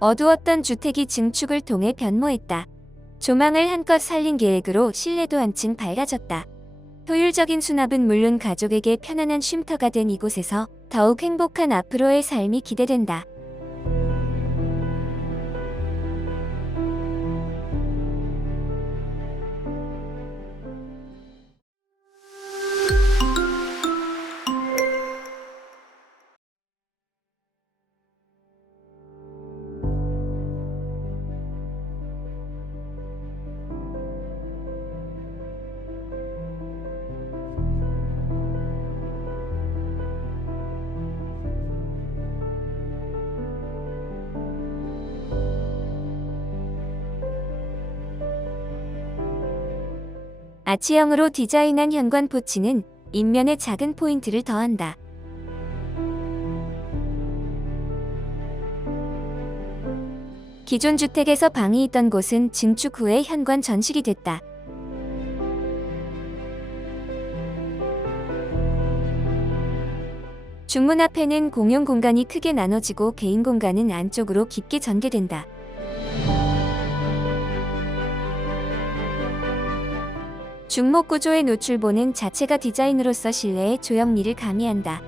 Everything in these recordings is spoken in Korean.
어두웠던 주택이 증축을 통해 변모했다. 조망을 한껏 살린 계획으로 실내도 한층 밝아졌다. 효율적인 수납은 물론 가족에게 편안한 쉼터가 된 이곳에서 더욱 행복한 앞으로의 삶이 기대된다. 아치형으로 디자인한 현관 포치는 인면에 작은 포인트를 더한다. 기존 주택에서 방이 있던 곳은 증축 후에 현관 전실이 됐다. 중문 앞에는 공용 공간이 크게 나눠지고 개인 공간은 안쪽으로 깊게 전개된다. 중목 구조의 노출보는 자체가 디자인으로서 실내의 조형미를 가미한다.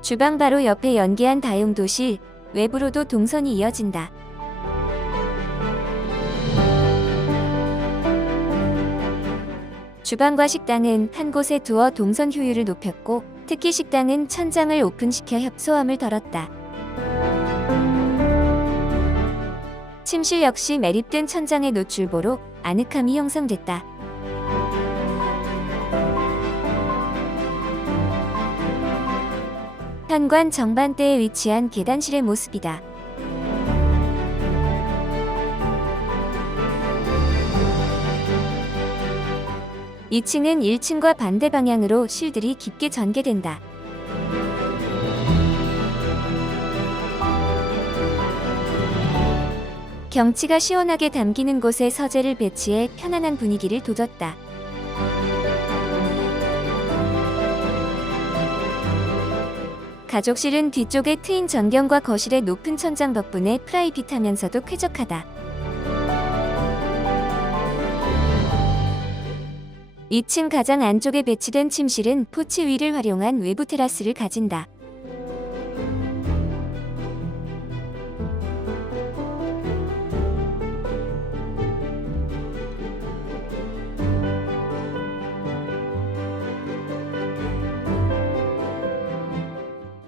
주방 바로 옆에 연계한 다용도실, 외부로도 동선이 이어진다. 주방과 식당은 한 곳에 두어 동선 효율을 높였고 특히 식당은 천장을 오픈시켜 협소함을 덜었다. 침실 역시 매립된 천장의 노출보로 아늑함이 형성됐다. 현관 정반대에 위치한 계단실의 모습이다. 이층은 1층과 반대 방향으로 실들이 깊게 전개된다. 경치가 시원하게 담기는 곳에 서재를 배치해 편안한 분위기를 돋웠다. 가족실은 뒤쪽에 트인 전경과 거실의 높은 천장 덕분에 프라이빗하면서도 쾌적하다. 2층 가장 안쪽에 배치된 침실은 포치 위를 활용한 외부 테라스를 가진다.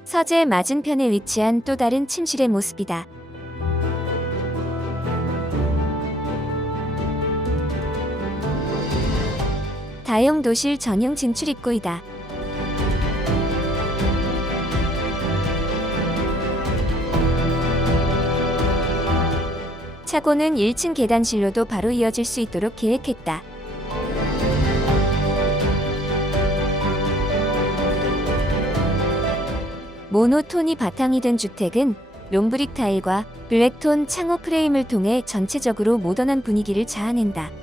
서재 맞은편에 위치한 또 다른 침실의 모습이다. 다용 도실 전용 진출 입구이다. 차고는 1층 계단실로도 바로 이어질 수 있도록 계획했다. 모노톤이 바탕이 된 주택은 롱브릭 타일과 블랙톤 창호 프레임을 통해 전체적으로 모던한 분위기를 자아낸다.